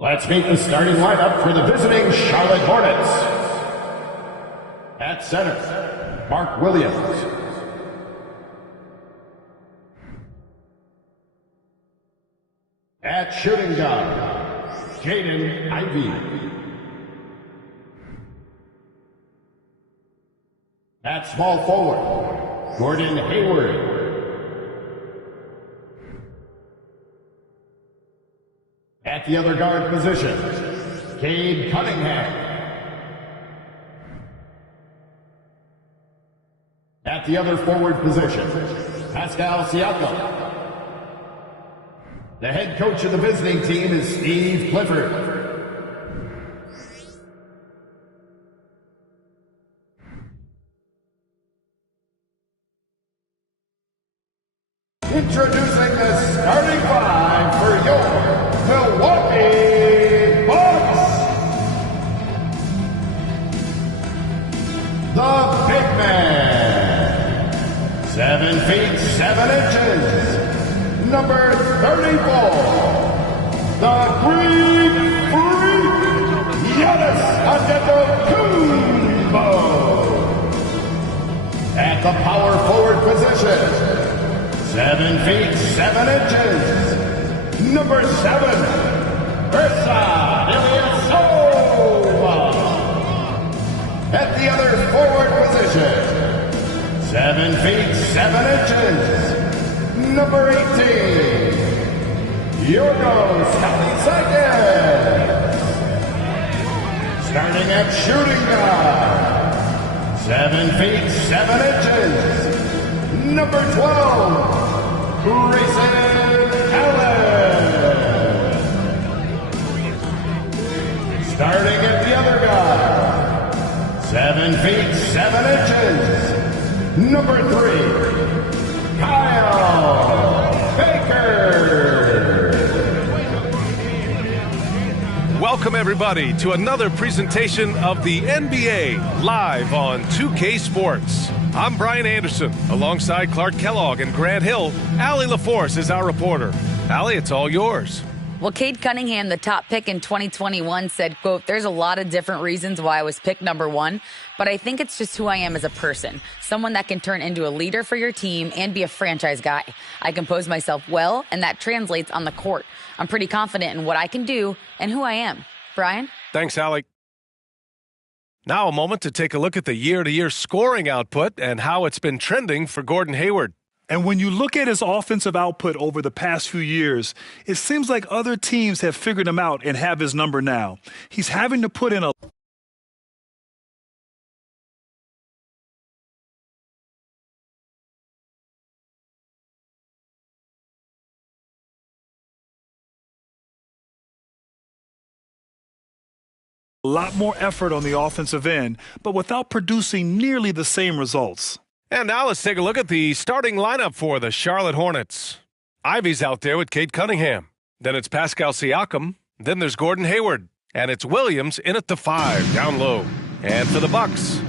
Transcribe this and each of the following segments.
Let's meet the starting lineup for the visiting Charlotte Hornets. At center, Mark Williams. At shooting guard, Jaden Ivey. At small forward, Gordon Hayward. At the other guard position, Cade Cunningham. At the other forward position, Pascal Siakam. The head coach of the visiting team is Steve Clifford. Introducing the starting five for your Milwaukee Bucks. The big man, 7 feet 7 inches, number 34, the Greek Freak, Giannis Antetokounmpo. At the power forward position, 7 feet 7 inches, number 7, Ursa Ilyasova. At the other forward position, 7 feet 7 inches, number 18, Yorgos Kalaitzakis. Starting at shooting guard, 7 feet 7 inches, number 12, Grayson Allen. Starting at the other guard, 7 feet 7 inches, number 3, Kyle Baker. Welcome everybody to another presentation of the NBA live on 2K Sports. I'm Brian Anderson, alongside Clark Kellogg and Grant Hill. Allie LaForce is our reporter. Allie, it's all yours. Well, Cade Cunningham, the top pick in 2021, said, quote, "There's a lot of different reasons why I was picked number 1, but I think it's just who I am as a person, someone that can turn into a leader for your team and be a franchise guy. I compose myself well, and that translates on the court. I'm pretty confident in what I can do and who I am." Brian? Thanks, Allie. Now a moment to take a look at the year-to-year scoring output and how it's been trending for Gordon Hayward. And when you look at his offensive output over the past few years, it seems like other teams have figured him out and have his number now. He's having to put in a lot more effort on the offensive end, but without producing nearly the same results. And now let's take a look at the starting lineup for the Charlotte Hornets. Ivy's out there with Cade Cunningham. Then it's Pascal Siakam. Then there's Gordon Hayward. And it's Williams in at the 5, down low. And for the Bucks,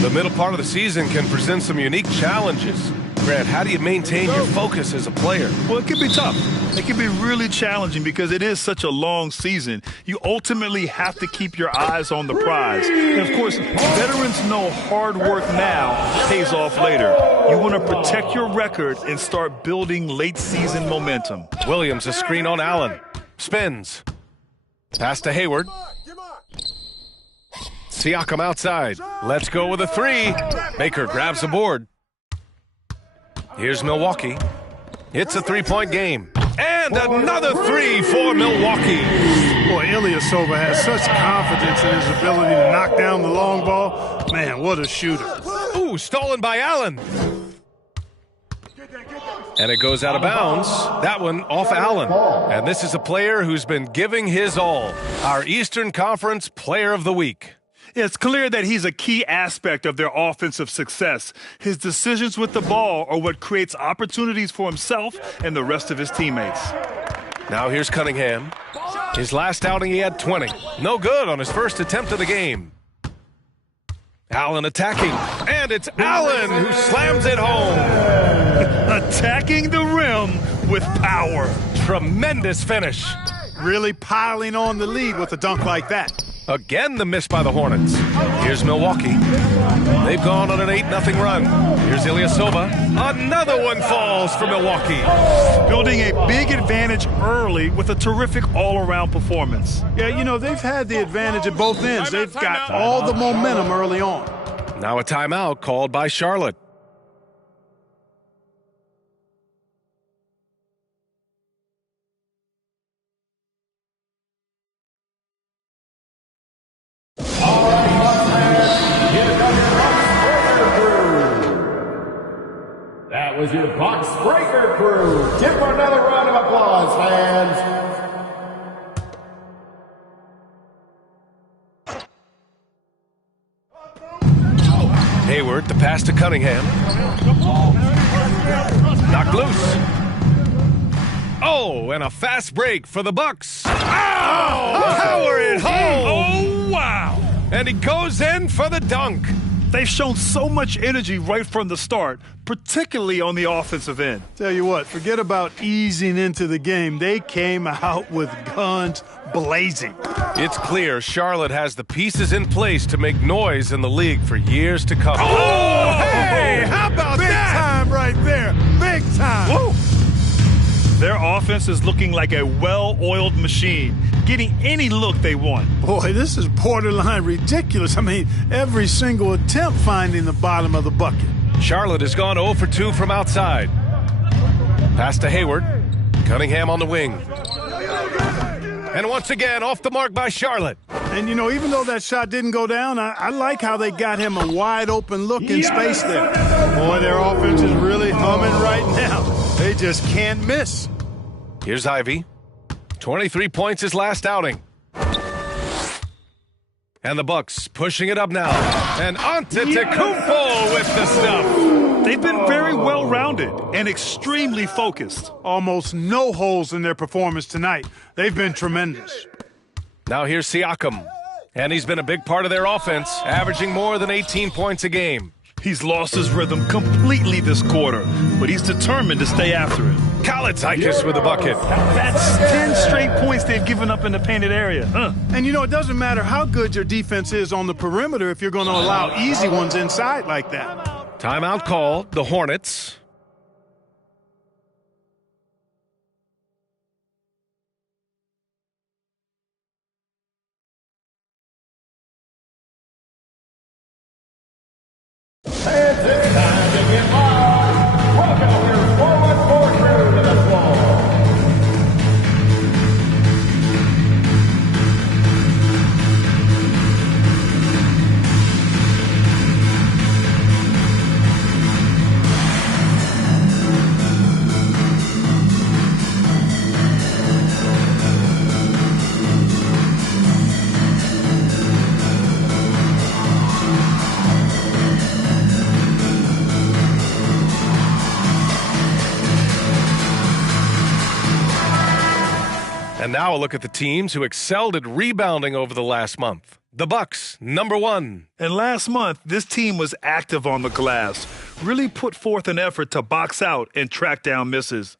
the middle part of the season can present some unique challenges. Grant, how do you maintain your focus as a player? Well, it can be tough. It can be really challenging because it is such a long season. You ultimately have to keep your eyes on the prize. And, of course, veterans know hard work now pays off later. You want to protect your record and start building late-season momentum. Williams, a screen on Allen. Spins. Pass to Hayward. Siakam outside. Let's go with a 3. Baker grabs the board. Here's Milwaukee. It's a 3-point game. And another 3 for Milwaukee. Boy, Ilyasova has such confidence in his ability to knock down the long ball. Man, what a shooter. Ooh, stolen by Allen. And it goes out of bounds. That one off Allen. And this is a player who's been giving his all. Our Eastern Conference Player of the Week. It's clear that he's a key aspect of their offensive success. His decisions with the ball are what creates opportunities for himself and the rest of his teammates. Now here's Cunningham. His last outing, he had 20. No good on his first attempt of the game. Allen attacking, and it's Allen who slams it home. Attacking the rim with power. Tremendous finish. Really piling on the lead with a dunk like that. Again, the miss by the Hornets. Here's Milwaukee. They've gone on an 8-0 run. Here's Ilyasova. Another one falls for Milwaukee. Building a big advantage early with a terrific all-around performance. Yeah, you know, they've had the advantage at both ends. They've got all the momentum early on. Now a timeout called by Charlotte. That was your box breaker crew. Give for another round of applause, fans. Hayward, the pass to Cunningham. Knocked loose. Oh, and a fast break for the Bucks. Oh, power it home. Oh, wow. And he goes in for the dunk. They've shown so much energy right from the start, particularly on the offensive end. Tell you what, forget about easing into the game. They came out with guns blazing. It's clear Charlotte has the pieces in place to make noise in the league for years to come. Oh, hey, how about Big that? time right there. Big time. Woo! Their offense is looking like a well-oiled machine, getting any look they want. Boy, this is borderline ridiculous. I mean, every single attempt finding the bottom of the bucket. Charlotte has gone 0 for 2 from outside. Pass to Hayward. Cunningham on the wing. And once again, off the mark by Charlotte. And, you know, even though that shot didn't go down, I like how they got him a wide-open look in space there. Boy, their offense is really humming right now. They just can't miss. Here's Ivy. 23 points his last outing. And the Bucks pushing it up now. And Antetokounmpo with the stuff. They've been very well-rounded and extremely focused. Almost no holes in their performance tonight. They've been tremendous. Now here's Siakam. And he's been a big part of their offense, averaging more than 18 points a game. He's lost his rhythm completely this quarter, but he's determined to stay after it. Kalaitzakis with a bucket. That's 10 straight points they've given up in the painted area. And, you know, it doesn't matter how good your defense is on the perimeter if you're going to allow easy ones inside like that. Timeout called. The Hornets. And it's time to get live. Welcome your forward four crew to the floor. And now a look at the teams who excelled at rebounding over the last month. The Bucks, number 1. And last month, this team was active on the glass, really put forth an effort to box out and track down misses.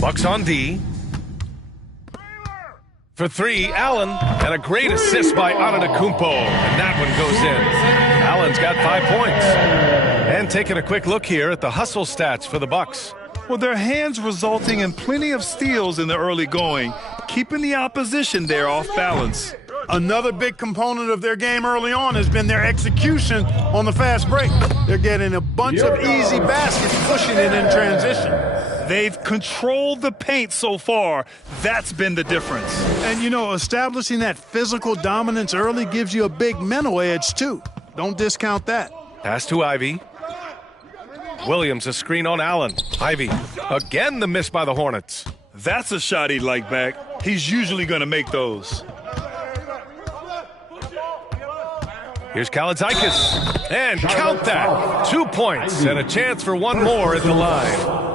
Bucks on D. For 3, Allen, and a great assist by Antetokounmpo, and that one goes in. Allen's got 5 points. And taking a quick look here at the hustle stats for the Bucks. Well, their hands resulting in plenty of steals in the early going, keeping the opposition there off balance. Another big component of their game early on has been their execution on the fast break. They're getting a bunch of easy baskets, pushing it in transition. They've controlled the paint so far. That's been the difference. And, you know, establishing that physical dominance early gives you a big mental edge, too. Don't discount that. Pass to Ivy. Williams, a screen on Allen. Ivy, again the miss by the Hornets. That's a shot he'd like back. He's usually going to make those. Here's Kalaitzakis. And count that. 2 points and a chance for one more at the line.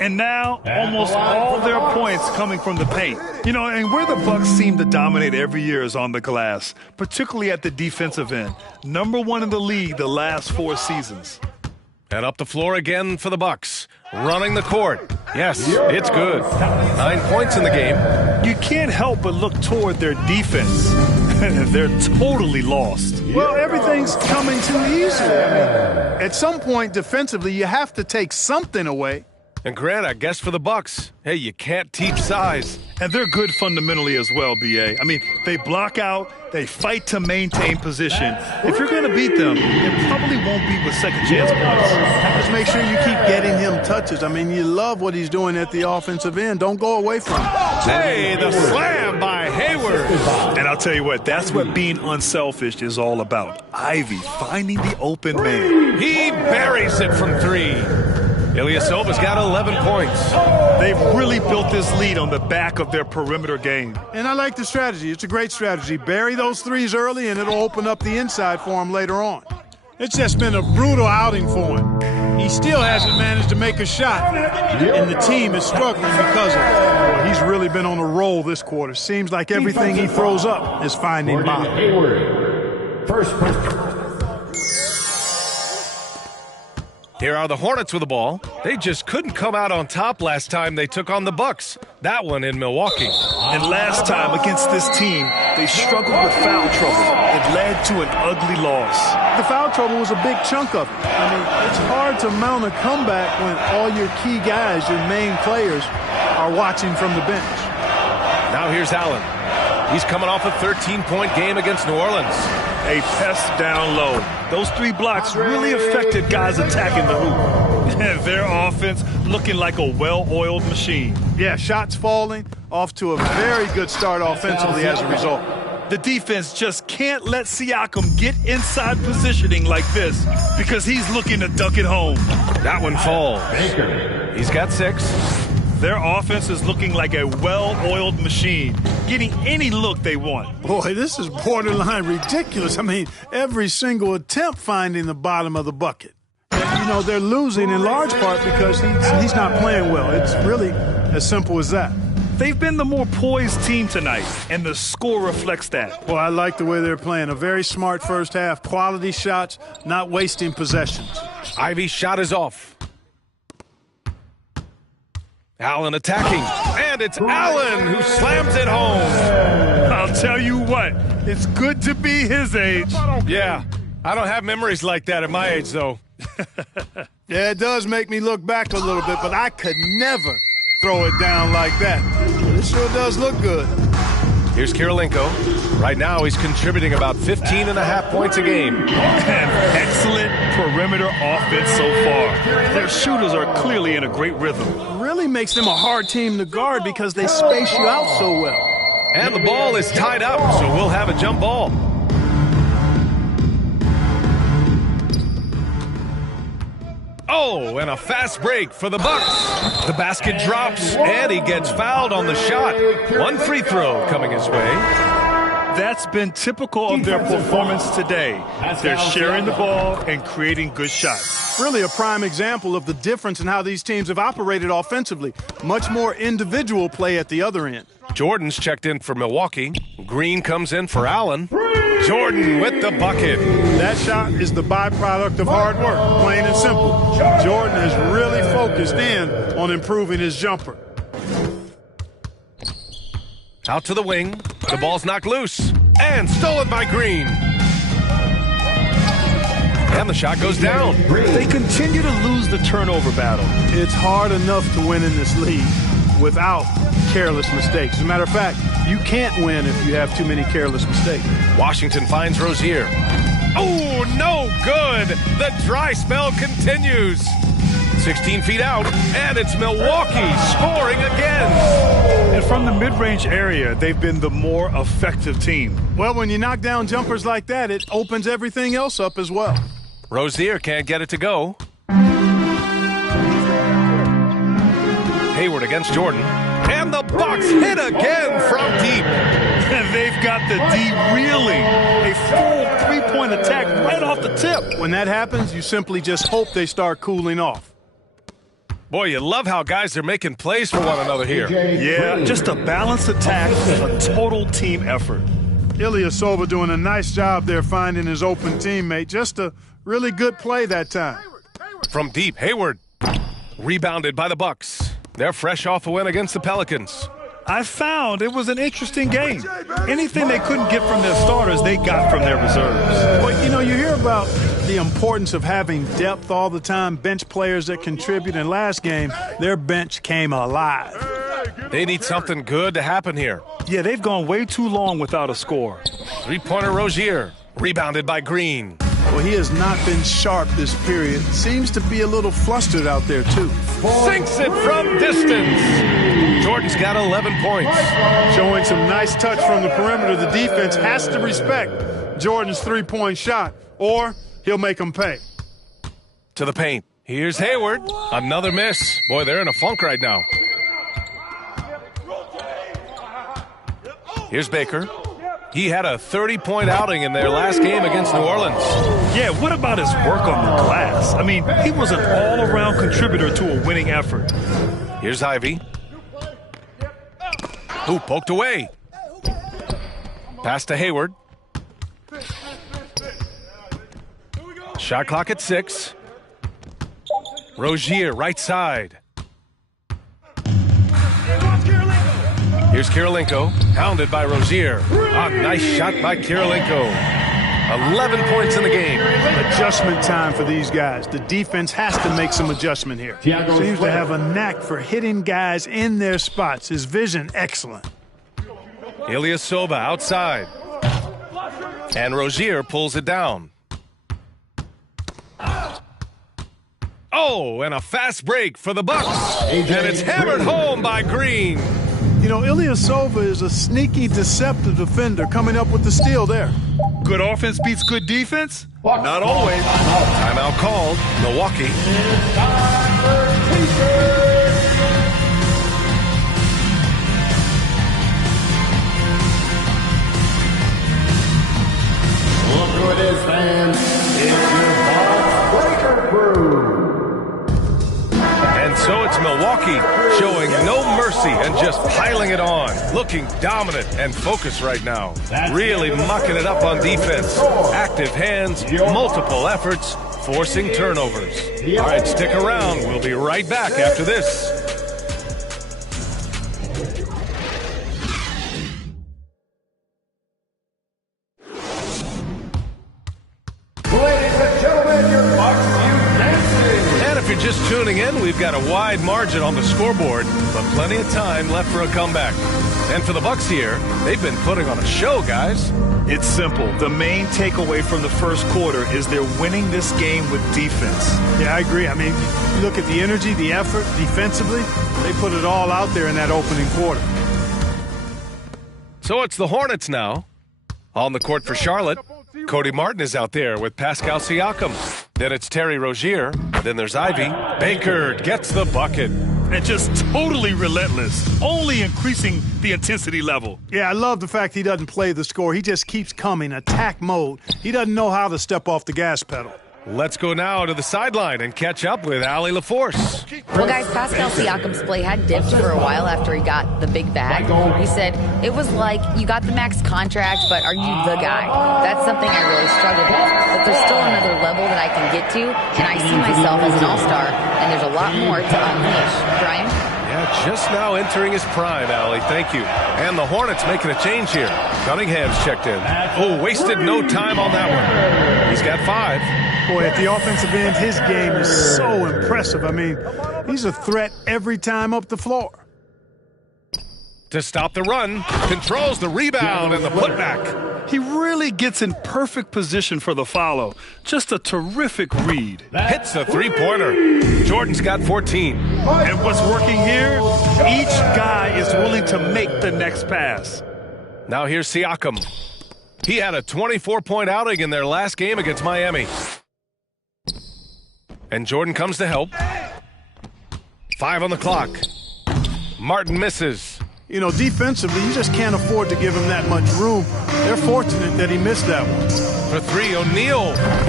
And now, almost all their points coming from the paint. You know, and where the Bucks seem to dominate every year is on the glass, particularly at the defensive end. #1 in the league the last 4 seasons. And up the floor again for the Bucks. Running the court. Yes, it's good. 9 points in the game. You can't help but look toward their defense. They're totally lost. Well, everything's coming too easily. I mean, at some point defensively, you have to take something away. And Grant, I guess for the Bucks, hey, you can't teach size. And they're good fundamentally as well, B.A. I mean, they block out, they fight to maintain position. If you're going to beat them, it probably won't be with second chance points. Just make sure you keep getting him touches. I mean, you love what he's doing at the offensive end. Don't go away from him. Hey, the slam by Hayward. And I'll tell you what, that's what being unselfish is all about. Ivy finding the open man. He buries it from 3. Ilyasova's got 11 points. They've really built this lead on the back of their perimeter game. And I like the strategy. It's a great strategy. Bury those threes early, and it'll open up the inside for him later on. It's just been a brutal outing for him. He still hasn't managed to make a shot, and the team is struggling because of it. He's really been on a roll this quarter. Seems like everything he throws up is finding bottom. Hayward. First question. Here are the Hornets with the ball. They just couldn't come out on top last time they took on the Bucks. That one in Milwaukee. And last time against this team, they struggled with foul trouble. It led to an ugly loss. The foul trouble was a big chunk of it. I mean, it's hard to mount a comeback when all your key guys, your main players, are watching from the bench. Now here's Allen. He's coming off a 13-point game against New Orleans. A pest down low. Those 3 blocks really affected guys attacking the hoop. Their offense looking like a well-oiled machine. Yeah, shots falling, off to a very good start offensively as a result. The defense just can't let Siakam get inside positioning like this because he's looking to dunk it home. That one falls. He's got 6. Their offense is looking like a well-oiled machine, getting any look they want. Boy, this is borderline ridiculous. I mean, every single attempt finding the bottom of the bucket. You know, they're losing in large part because he's not playing well. It's really as simple as that. They've been the more poised team tonight, and the score reflects that. Well, I like the way they're playing. A very smart first half, quality shots, not wasting possessions. Ivy's shot is off. Allen attacking, and it's Allen who slams it home. I'll tell you what, it's good to be his age. Yeah, I don't have memories like that at my age, though. Yeah, it does make me look back a little bit, but I could never throw it down like that. It sure does look good. Here's Kirilenko. Right now, he's contributing about 15.5 points a game. And excellent perimeter offense so far. Their shooters are clearly in a great rhythm. Really makes them a hard team to guard because they space you out so well. And the ball is tied up, so we'll have a jump ball. Oh, and a fast break for the Bucks. The basket drops, and he gets fouled on the shot. 1 free throw coming his way. That's been typical of their performance today. They're sharing the ball and creating good shots. Really a prime example of the difference in how these teams have operated offensively. Much more individual play at the other end. Jordan's checked in for Milwaukee. Green comes in for Allen. Jordan with the bucket. That shot is the byproduct of hard work, plain and simple. Jordan is really focused in on improving his jumper. Out to the wing. The ball's knocked loose. And stolen by Green. And the shot goes down. They continue to lose the turnover battle. It's hard enough to win in this league without careless mistakes. As a matter of fact, you can't win if you have too many careless mistakes. Washington finds Rozier. Oh, no good. The dry spell continues. 16 feet out, and it's Milwaukee scoring again. And from the mid-range area, they've been the more effective team. Well, when you knock down jumpers like that, it opens everything else up as well. Rozier can't get it to go. Hayward against Jordan. And the Bucks hit again from deep. And they've got the D reeling. A full three-point attack right off the tip. When that happens, you simply just hope they start cooling off. Boy, you love how guys are making plays for one another here. Yeah, just a balanced attack, a total team effort. Ilyasova doing a nice job there finding his open teammate. Just a really good play that time. From deep, Hayward. Rebounded by the Bucks. They're fresh off a win against the Pelicans. I found it was an interesting game. Anything they couldn't get from their starters, they got from their reserves. But, you know, you hear about the importance of having depth all the time, bench players that contribute. In last game, their bench came alive. They need something good to happen here. Yeah, they've gone way too long without a score. Three-pointer Rozier. Rebounded by Green. Well, he has not been sharp this period. Seems to be a little flustered out there, too. Sinks it from distance. Jordan's got 11 points. Showing some nice touch from the perimeter. The defense has to respect Jordan's three-point shot, or he'll make them pay. To the paint. Here's Hayward. Another miss. Boy, they're in a funk right now. Here's Baker. He had a 30-point outing in their last game against New Orleans. Yeah, what about his work on the glass? I mean, he was an all-around contributor to a winning effort. Here's Ivy. Ooh, poked away. Pass to Hayward. Shot clock at 6. Rozier, right side. Here's Kirilenko, hounded by Rozier. A nice shot by Kirilenko. 11 points in the game. Adjustment time for these guys. The defense has to make some adjustment here. Seems to have a knack for hitting guys in their spots. His vision, excellent. Ilyasova outside. And Rozier pulls it down. Oh, and a fast break for the Bucks. And it's hammered home by Green. You know, Ilyasova is a sneaky, deceptive defender coming up with the steal there. Good offense beats good defense? Not always. Timeout called. Milwaukee. Look who it is, fans. It's your Bucks Breaker Crew. And so it's Milwaukee showing no mercy and just piling it on. Looking dominant and focused right now. Really mucking it up on defense. Active hands, multiple efforts, forcing turnovers. All right, stick around. We'll be right back after this. Ladies and gentlemen, your Bucks dancing. And if you're just tuning in, we've got a wide margin on the scoreboard, but plenty of time left for a comeback. And for the Bucks here, they've been putting on a show, guys. It's simple. The main takeaway from the first quarter is they're winning this game with defense. Yeah, I agree. I mean, you look at the energy, the effort, defensively, they put it all out there in that opening quarter. So it's the Hornets now. On the court for Charlotte, Cody Martin is out there with Pascal Siakam. Then it's Terry Rozier. Then there's Ivy. Baker gets the bucket. And just totally relentless, only increasing the intensity level. Yeah, I love the fact he doesn't play the score. He just keeps coming, attack mode. He doesn't know how to step off the gas pedal. Let's go now to the sideline and catch up with Allie LaForce. Well, guys, Pascal Siakam's play had dipped for a while after he got the big bag. He said, it was like, you got the max contract, but are you the guy? That's something I really struggled with. But there's still another level that I can get to, and I see myself as an all-star, and there's a lot more to unleash. Brian? Yeah, just now entering his prime, Allie. Thank you. And the Hornets making a change here. Cunningham's checked in. Oh, wasted no time on that one. He's got 5. Boy, at the offensive end, his game is so impressive. I mean, he's a threat every time up the floor. To stop the run, controls the rebound and the putback. He really gets in perfect position for the follow. Just a terrific read. Hits a three-pointer. Jordan's got 14. And what's working here? Each guy is willing to make the next pass. Now here's Siakam. He had a 24-point outing in their last game against Miami. And Jordan comes to help. 5 on the clock. Martin misses. You know, defensively, you just can't afford to give him that much room. They're fortunate that he missed that one. For 3, O'Neal.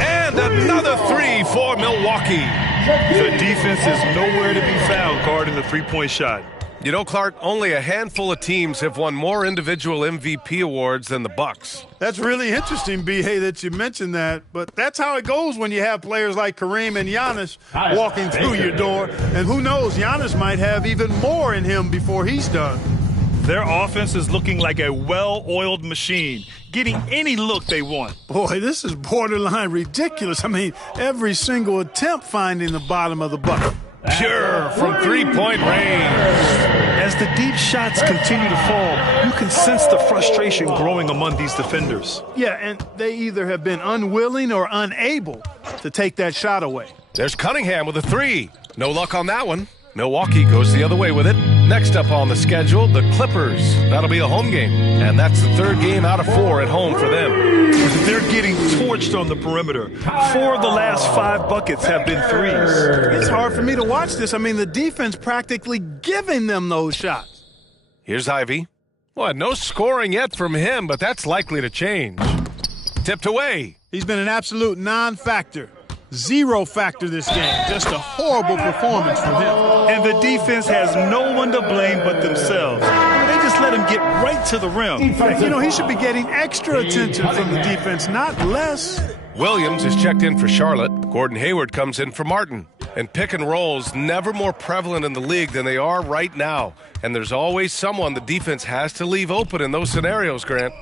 And another 3 for Milwaukee. The defense is nowhere to be found guarding the three-point shot. You know, Clark, only a handful of teams have won more individual MVP awards than the Bucks. That's really interesting, B.A., that you mentioned that. But that's how it goes when you have players like Kareem and Giannis walking through your door. And who knows, Giannis might have even more in him before he's done. Their offense is looking like a well-oiled machine, getting any look they want. Boy, this is borderline ridiculous. I mean, every single attempt finding the bottom of the bucket. Pure from three-point range. As the deep shots continue to fall, you can sense the frustration growing among these defenders. Yeah, and they either have been unwilling or unable to take that shot away. There's Cunningham with a three. No luck on that one. Milwaukee goes the other way with it. Next up on the schedule, the Clippers. That'll be a home game, and that's the third game out of 4 at home for them. They're getting torched on the perimeter. 4 of the last 5 buckets have been threes. It's hard for me to watch this. I mean, the defense practically giving them those shots. Here's Ivy. Well, no scoring yet from him, but that's likely to change. Tipped away. He's been an absolute non-factor. Zero factor this game. Just a horrible performance from him. And the defense has no one to blame but themselves. They just let him get right to the rim. You know, he should be getting extra attention from the defense, not less. Williams is checked in for Charlotte. Gordon Hayward comes in for Martin. And pick and rolls never more prevalent in the league than they are right now. And there's always someone the defense has to leave open in those scenarios, Grant.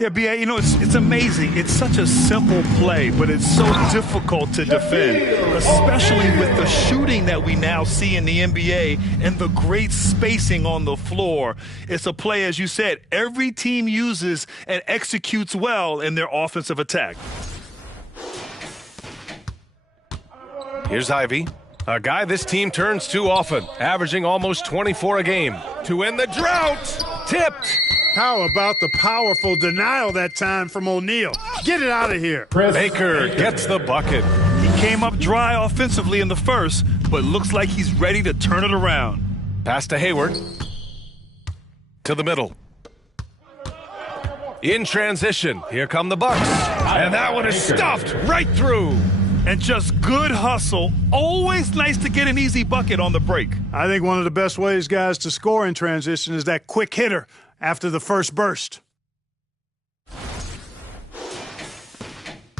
Yeah, B.A., you know, it's amazing. It's such a simple play, but it's so difficult to defend, especially with the shooting that we now see in the NBA and the great spacing on the floor. It's a play, as you said, every team uses and executes well in their offensive attack. Here's Ivy, a guy this team turns to often, averaging almost 24 a game. To end the drought, tipped. How about the powerful denial that time from O'Neal? Get it out of here. Baker gets the bucket. He came up dry offensively in the first, but looks like he's ready to turn it around. Pass to Hayward. To the middle. In transition, here come the Bucks. And that one is stuffed right through. And just good hustle. Always nice to get an easy bucket on the break. I think one of the best ways, guys, to score in transition is that quick hitter after the first burst.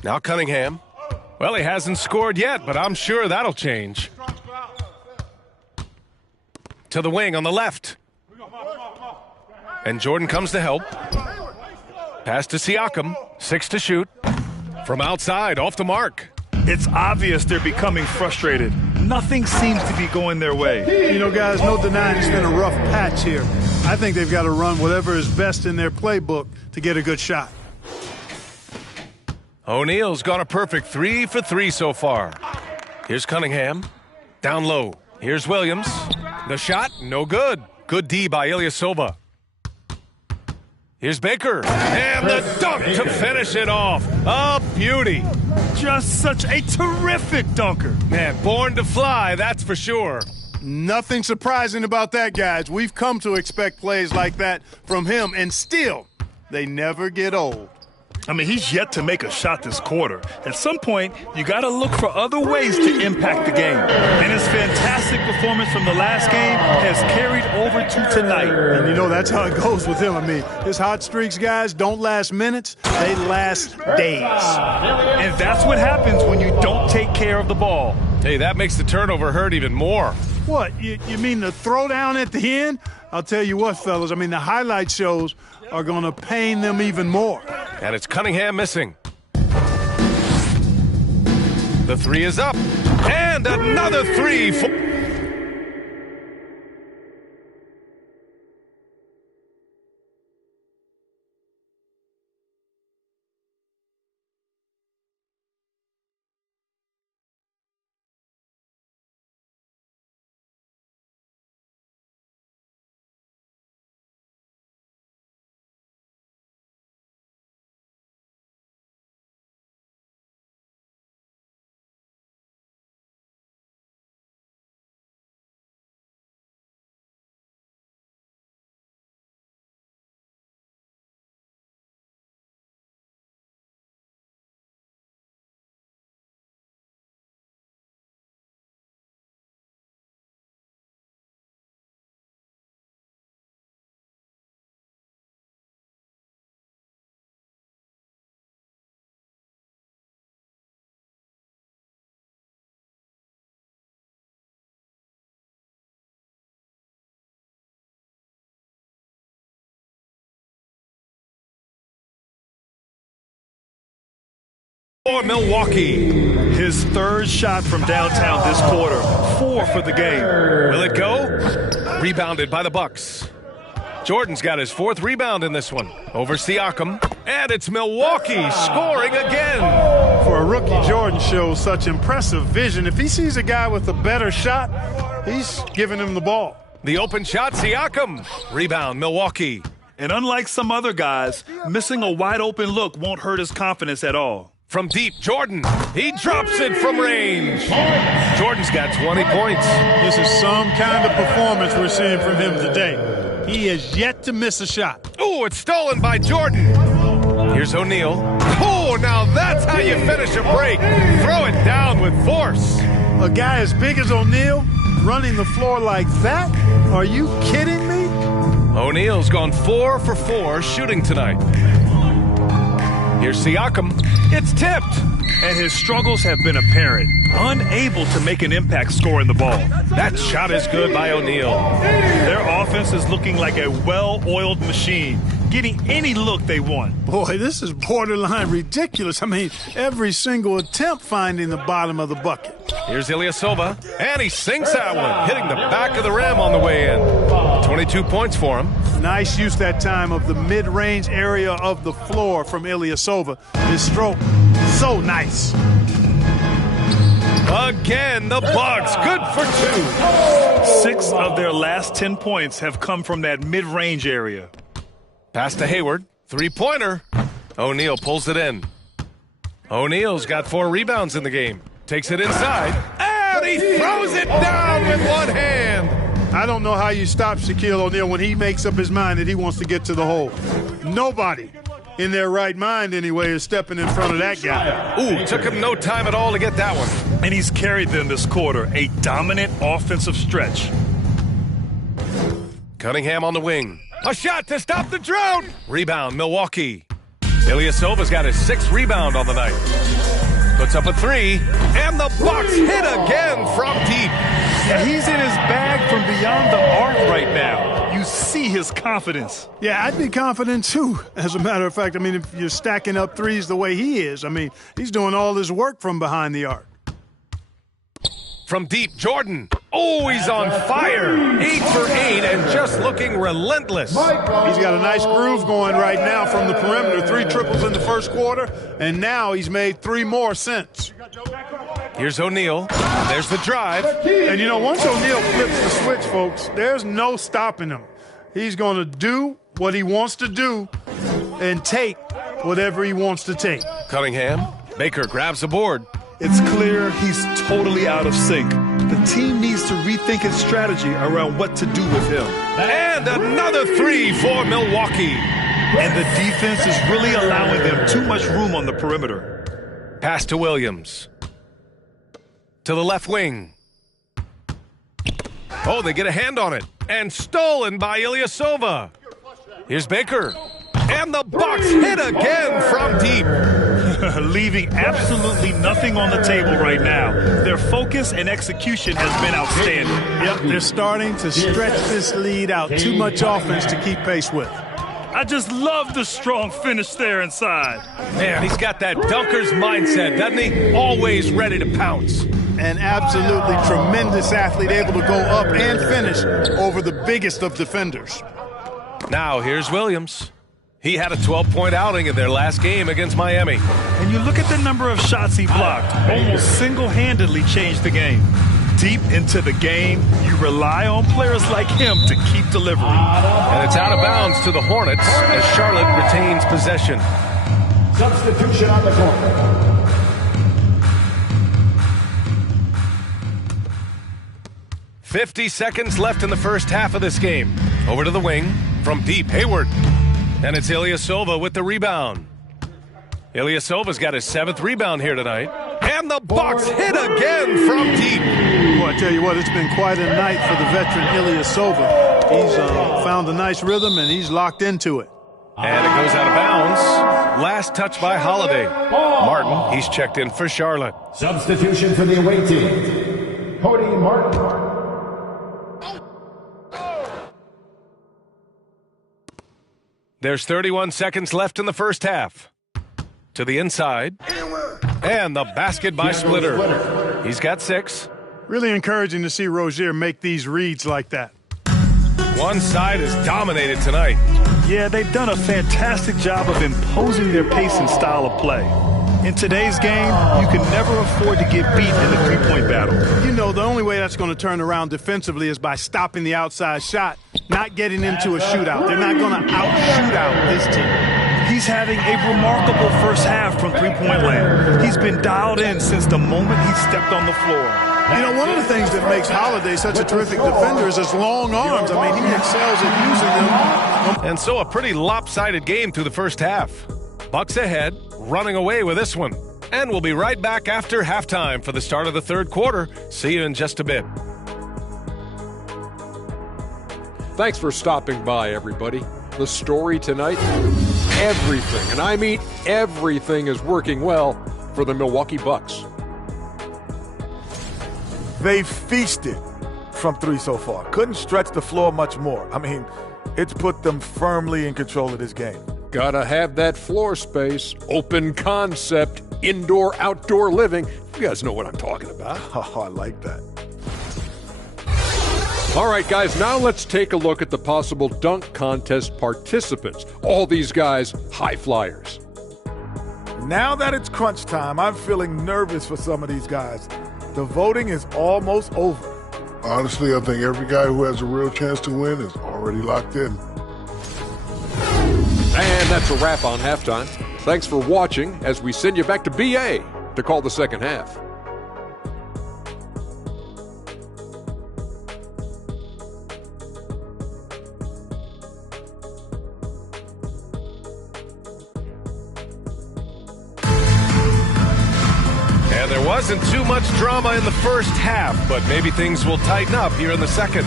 Now Cunningham. Well, he hasn't scored yet, but I'm sure that'll change. To the wing on the left. And Jordan comes to help. Pass to Siakam. 6 to shoot. From outside, off the mark. It's obvious they're becoming frustrated. Nothing seems to be going their way. You know, guys, no denying it's been a rough patch here. I think they've got to run whatever is best in their playbook to get a good shot. O'Neal's gone a perfect 3 for 3 so far. Here's Cunningham. Down low. Here's Williams. The shot, no good. Good D by Ilyasova. Here's Baker. And the dunk to finish it off. A beauty. Just such a terrific dunker. Man, born to fly, that's for sure. Nothing surprising about that, guys. We've come to expect plays like that from him, and still, they never get old. I mean, he's yet to make a shot this quarter. At some point, you got to look for other ways to impact the game. And his fantastic performance from the last game has carried over to tonight. And you know, that's how it goes with him. I mean, his hot streaks, guys, don't last minutes. They last days. And that's what happens when you don't take care of the ball. Hey, that makes the turnover hurt even more. What, you mean the throwdown at the end? I'll tell you what, fellas, I mean, the highlight shows are going to pain them even more. And it's Cunningham missing. The 3 is up. And another 3. for Milwaukee. His third shot from downtown this quarter. 4 for the game. Will it go? Rebounded by the Bucks. Jordan's got his 4th rebound in this one over Siakam. And it's Milwaukee scoring again. For a rookie, Jordan shows such impressive vision. If he sees a guy with a better shot, he's giving him the ball. The open shot, Siakam. Rebound, Milwaukee. And unlike some other guys, missing a wide-open look won't hurt his confidence at all. From deep, Jordan. He drops it from range. Jordan's got 20 points. This is some kind of performance we're seeing from him today. He has yet to miss a shot. Oh, it's stolen by Jordan. Here's O'Neal. Oh, now that's how you finish a break. Throw it down with force. A guy as big as O'Neal running the floor like that? Are you kidding me? O'Neal's gone 4 for 4 shooting tonight. Here's Siakam. It's tipped. And his struggles have been apparent. Unable to make an impact scoring the ball. That shot is good by O'Neal. Their offense is looking like a well-oiled machine, getting any look they want. Boy, this is borderline ridiculous. I mean, every single attempt finding the bottom of the bucket. Here's Ilyasova, and he sinks that one, hitting the back of the rim on the way in. 22 points for him. Nice use that time of the mid-range area of the floor from Ilyasova. His stroke, so nice. Again, the Bucks, good for 2. 6 of their last 10 points have come from that mid-range area. Pass to Hayward, 3-pointer. O'Neal pulls it in. O'Neal's got 4 rebounds in the game. Takes it inside, and he throws it down with one hand. I don't know how you stop Shaquille O'Neal when he makes up his mind that he wants to get to the hole. Nobody in their right mind, anyway, is stepping in front of that guy. Ooh, took him no time at all to get that one. And he's carried them this quarter, a dominant offensive stretch. Cunningham on the wing. A shot to stop the drought. Rebound, Milwaukee. Ilyasova's got his 6th rebound on the night. Puts up a 3, and the Bucks hit again from deep. And he's in his bag from beyond the arc right now. You see his confidence. Yeah, I'd be confident too. As a matter of fact, I mean, if you're stacking up threes the way he is, I mean, he's doing all his work from behind the arc. From deep, Jordan. Oh, he's on fire. 8 for 8 and just looking relentless. He's got a nice groove going right now from the perimeter. 3 triples in the first quarter, and now he's made 3 more since. Here's O'Neal. There's the drive. And, you know, once O'Neal flips the switch, folks, there's no stopping him. He's going to do what he wants to do and take whatever he wants to take. Cunningham. Baker grabs the board. It's clear he's totally out of sync. The team needs to rethink its strategy around what to do with him. And another 3 for Milwaukee. And the defense is really allowing them too much room on the perimeter. Pass to Williams. To the left wing. Oh, they get a hand on it. And stolen by Ilyasova. Here's Baker. And the Bucks hit again from deep. Leaving absolutely nothing on the table right now. Their focus and execution has been outstanding. Yep, they're starting to stretch this lead out. Too much offense to keep pace with. I just love the strong finish there inside. Man, he's got that dunker's mindset, doesn't he? Always ready to pounce. An absolutely tremendous athlete, able to go up and finish over the biggest of defenders. Now here's Williams. He had a 12-point outing in their last game against Miami. And you look at the number of shots he blocked, almost single-handedly changed the game. Deep into the game, you rely on players like him to keep delivering. And it's out of bounds to the Hornets as Charlotte retains possession. Substitution on the court. 50 seconds left in the first half of this game. Over to the wing from deep, Hayward. And it's Ilyasova with the rebound. Ilyasova's got his 7th rebound here tonight. And the Bucks hit again from deep. Boy, I tell you what, it's been quite a night for the veteran Ilyasova. He's found a nice rhythm, and he's locked into it. And it goes out of bounds. Last touch by Holiday. Martin, he's checked in for Charlotte. Substitution for the away team. Cody Martin. There's 31 seconds left in the first half. To the inside. And the basket by Splitter. He's got 6. Really encouraging to see Rozier make these reads like that. One side is dominated tonight. Yeah, they've done a fantastic job of imposing their pace and style of play. In today's game, you can never afford to get beat in the three-point battle. You know, the only way that's going to turn around defensively is by stopping the outside shot, not getting into a shootout. They're not going to out-shoot out this team. He's having a remarkable first half from three-point land. He's been dialed in since the moment he stepped on the floor. You know, one of the things that makes Holiday such a terrific defender is his long arms. I mean, he excels at using them. And so a pretty lopsided game through the first half. Bucks ahead, running away with this one. And we'll be right back after halftime for the start of the third quarter. See you in just a bit. Thanks for stopping by, everybody. The story tonight, everything, and I mean everything, is working well for the Milwaukee Bucks. They feasted from 3 so far. Couldn't stretch the floor much more. I mean, it's put them firmly in control of this game. Gotta have that floor space, open concept, indoor-outdoor living. You guys know what I'm talking about. Oh, I like that. All right, guys, now let's take a look at the possible dunk contest participants. All these guys, high flyers. Now that it's crunch time, I'm feeling nervous for some of these guys. The voting is almost over. Honestly, I think every guy who has a real chance to win is already locked in. And that's a wrap on halftime. Thanks for watching as we send you back to BA to call the second half. And there wasn't too much drama in the first half, but maybe things will tighten up here in the second.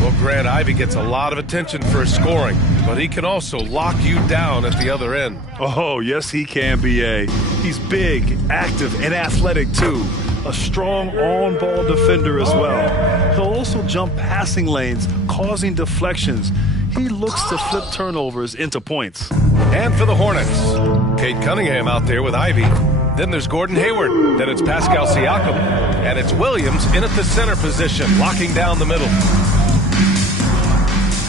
Well, Grant, Ivy gets a lot of attention for his scoring, but he can also lock you down at the other end. Oh, yes, he can, B.A. He's big, active, and athletic, too. A strong on-ball defender as well. He'll also jump passing lanes, causing deflections. He looks to flip turnovers into points. And for the Hornets, Cade Cunningham out there with Ivy. Then there's Gordon Hayward. Then it's Pascal Siakam. And it's Williams in at the center position, locking down the middle.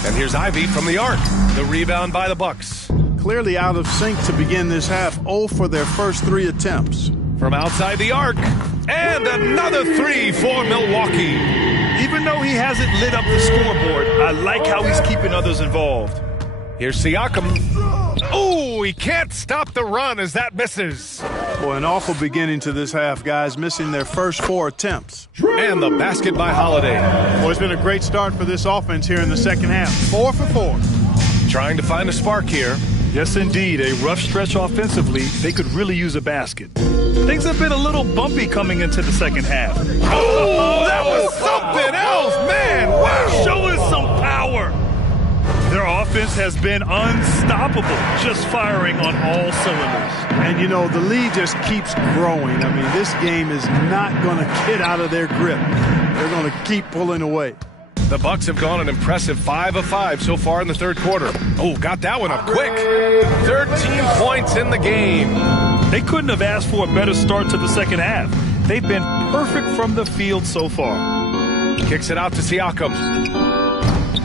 And here's Ivy from the arc. The rebound by the Bucks. Clearly out of sync to begin this half. 0 for their first 3 attempts. From outside the arc. And another 3 for Milwaukee. Even though he hasn't lit up the scoreboard, I like how he's keeping others involved. Here's Siakam. Oh, he can't stop the run as that misses. Boy, an awful beginning to this half, guys, missing their first 4 attempts. And the basket by Holiday. Boy, it's been a great start for this offense here in the second half. 4 for 4. Trying to find a spark here. Yes, indeed. A rough stretch offensively. They could really use a basket. Things have been a little bumpy coming into the second half. Oh, that was something else, man. Wow. Show us some power. Their offense has been unstoppable, just firing on all cylinders. And, you know, the lead just keeps growing. I mean, this game is not going to get out of their grip. They're going to keep pulling away. The Bucks have gone an impressive 5 of 5 so far in the third quarter. Oh, got that one up quick. 13 points in the game. They couldn't have asked for a better start to the second half. They've been perfect from the field so far. Kicks it out to Siakam.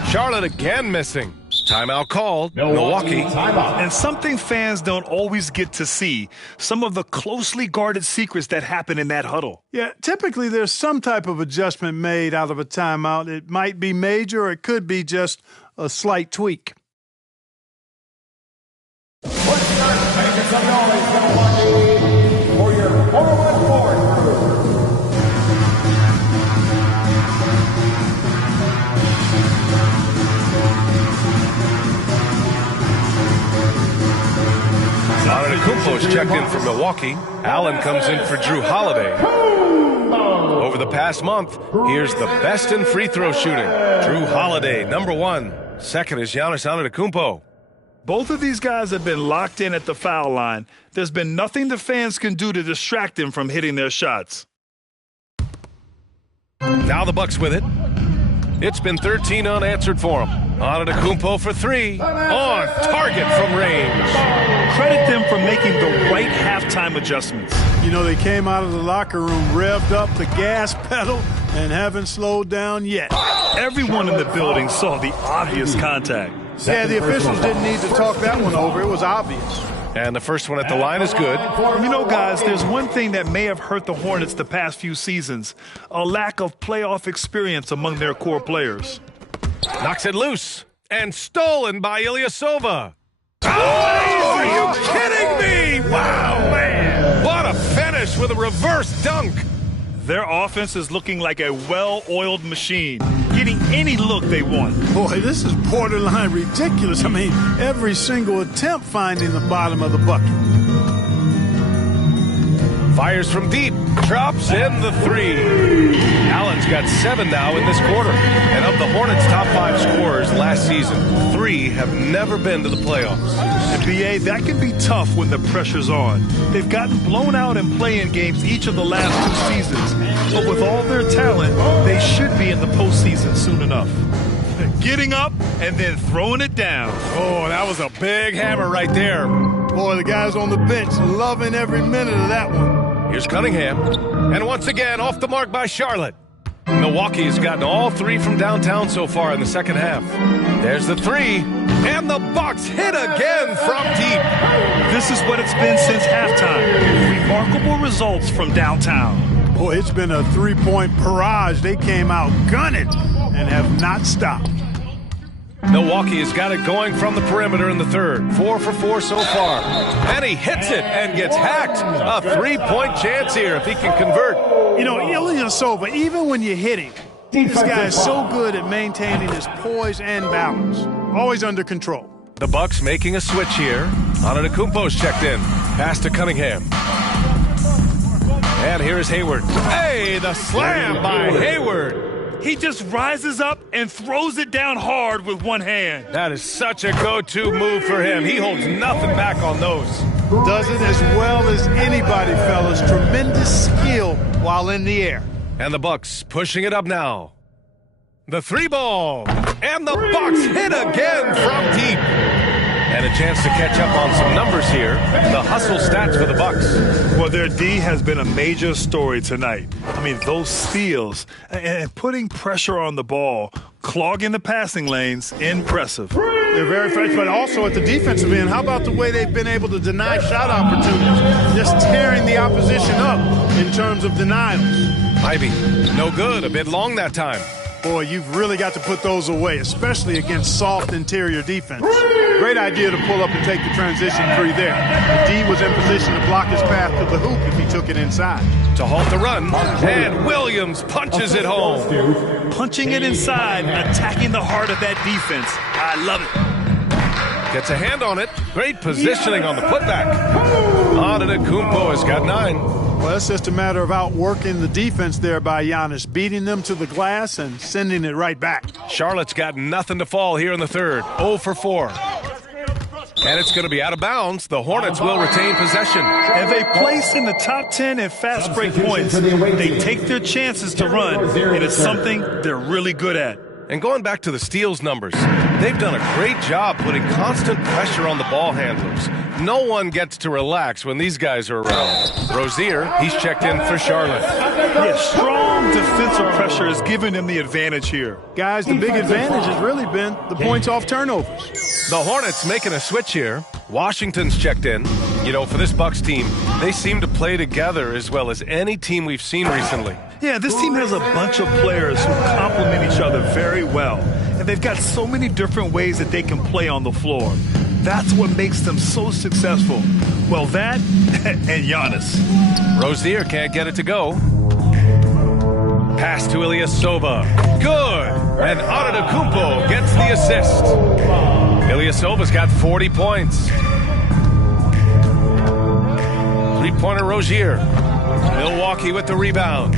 Charlotte again missing. Timeout called. Milwaukee. And something fans don't always get to see, some of the closely guarded secrets that happen in that huddle. Yeah, typically there's some type of adjustment made out of a timeout. It might be major or it could be just a slight tweak. Let's start making some noise, Milwaukee, for your 4-1-4 crew. Antetokounmpo's checked in for Milwaukee. Allen comes in for Drew Holiday. Over the past month, here's the best in free throw shooting. Drew Holiday, number 1. Second is Giannis Antetokounmpo. Both of these guys have been locked in at the foul line. There's been nothing the fans can do to distract them from hitting their shots. Now the Bucks with it. It's been 13 unanswered for them. Antetokounmpo for three. On target from range. Credit them for making the right halftime adjustments. You know, they came out of the locker room, revved up the gas pedal, and haven't slowed down yet. Everyone in the building saw the obvious contact. Yeah, the officials didn't need to talk that one over. It was obvious. And the first one at the line is good. You know, guys, there's one thing that may have hurt the Hornets the past few seasons, a lack of playoff experience among their core players. Knocks it loose. And stolen by Ilyasova. Oh, are you kidding me? Wow, man. What a finish with a reverse dunk. Their offense is looking like a well-oiled machine, getting any look they want. Boy, this is borderline ridiculous. I mean, every single attempt finding the bottom of the bucket. Fires from deep, drops in the three. Allen's got 7 now in this quarter. And of the Hornets' top 5 scorers last season, 3 have never been to the playoffs. And BA, that can be tough when the pressure's on. They've gotten blown out in play-in games each of the last 2 seasons. But with all their talent, they should be in the postseason soon enough. Getting up and then throwing it down. Oh, that was a big hammer right there. Boy, the guys on the bench loving every minute of that one. Here's Cunningham. And once again, off the mark by Charlotte. Milwaukee has gotten all 3 from downtown so far in the second half. There's the 3. And the Bucks hit again from deep. This is what it's been since halftime. Remarkable results from downtown. Boy, it's been a 3-point barrage. They came out gunning and have not stopped. Milwaukee has got it going from the perimeter in the third. 4 for 4 so far. And he hits it and gets hacked. A 3-point chance here if he can convert. You know, Ilyasova, even when you hit him, this guy is so good at maintaining his poise and balance. Always under control. The Bucks making a switch here. Antetokounmpo's checked in. Pass to Cunningham. And here's Hayward. Hey, the slam by Hayward. He just rises up and throws it down hard with one hand. That is such a go-to move for him. He holds nothing back on those. Does it as well as anybody, fellas. Tremendous skill while in the air. And the Bucks pushing it up now. The 3 ball. And the Bucks hit again from deep. And a chance to catch up on some numbers here. The hustle stats for the Bucks. Well, their D has been a major story tonight. I mean, those steals and putting pressure on the ball, clogging the passing lanes, impressive. They're very fresh, but also at the defensive end, how about the way they've been able to deny shot opportunities? Just tearing the opposition up in terms of denials. Ivy, no good. A bit long that time. Boy, you've really got to put those away, especially against soft interior defense. Great idea to pull up and take the transition 3 there. The D was in position to block his path to the hoop if he took it inside. To halt the run, and Williams punches it home. Punching it inside, attacking the heart of that defense. I love it. Gets a hand on it. Great positioning on the putback. Antetokounmpo has got 9. Well, it's just a matter of outworking the defense there by Giannis, beating them to the glass and sending it right back. Charlotte's got nothing to fall here in the third. 0 for 4. And it's going to be out of bounds. The Hornets will retain possession. And they place in the top 10 in fast break points. They take their chances to run, and it's something they're really good at. And going back to the steals numbers, they've done a great job putting constant pressure on the ball handlers. No one gets to relax when these guys are around. Rozier, he's checked in for Charlotte. Yeah, strong defensive pressure has given them the advantage here. Guys, the big advantage has really been the points off turnovers. The Hornets making a switch here. Washington's checked in. You know, for this Bucks team, they seem to play together as well as any team we've seen recently. Yeah, this team has a bunch of players who complement each other very well. And they've got so many different ways that they can play on the floor. That's what makes them so successful. Well, that and Giannis. Rozier can't get it to go. Pass to Ilyasova. Good. And Antetokounmpo gets the assist. Ilyasova's got 40 points. 3-pointer Rozier. Milwaukee with the rebound.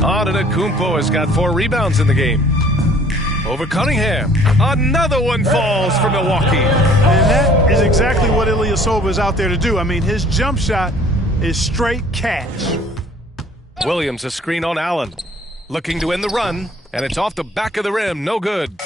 Antetokounmpo has got 4 rebounds in the game. Over Cunningham. Another one falls for Milwaukee. And that is exactly what Ilyasova is out there to do. I mean, his jump shot is straight cash. Williams, a screen on Allen. Looking to end the run, and it's off the back of the rim. No good.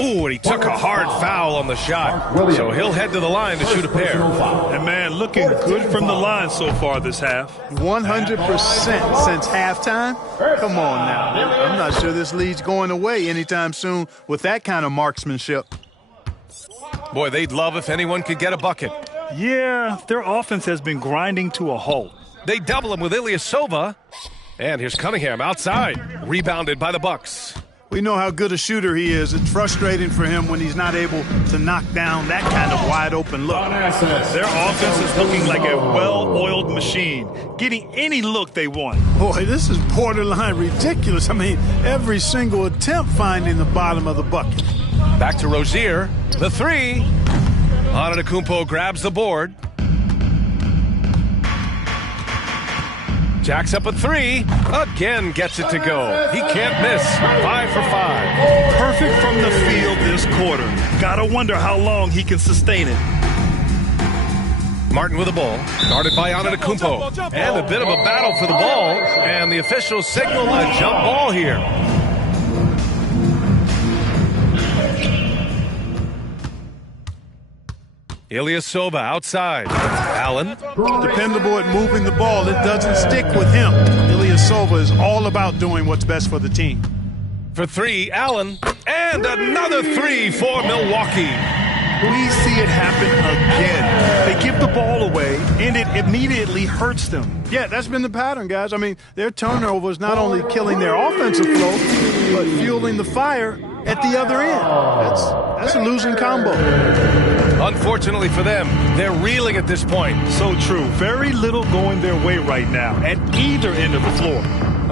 Ooh, and he took a hard foul on the shot. So he'll head to the line to shoot a pair. And, man, looking good from the line so far this half. 100% since halftime? Come on now. I'm not sure this lead's going away anytime soon with that kind of marksmanship. Boy, they'd love if anyone could get a bucket. Yeah, their offense has been grinding to a halt. They double him with Ilyasova. And here's Cunningham outside. Rebounded by the Bucks. We know how good a shooter he is. It's frustrating for him when he's not able to knock down that kind of wide-open look. Their offense is looking like a well-oiled machine, getting any look they want. Boy, this is borderline ridiculous. I mean, every single attempt finding the bottom of the bucket. Back to Rozier. The three. Antetokounmpo grabs the board. Jacks up a three. Again gets it to go. He can't miss. 5 for 5. Perfect from the field this quarter. Gotta wonder how long he can sustain it. Martin with the ball. Guarded by Antetokounmpo. And a bit of a battle for the ball. And the officials signal a jump ball here. Ilyasova outside. Allen. Dependable at moving the ball. It doesn't stick with him. Ilyasova is all about doing what's best for the team. For three, Allen. And another three for Milwaukee. We see it happen again. They give the ball away, and it immediately hurts them. Yeah, that's been the pattern, guys. I mean, their turnover is not only killing their offensive flow, but fueling the fire at the other end. That's a losing combo. Unfortunately for them, they're reeling at this point. So true. Very little going their way right now at either end of the floor.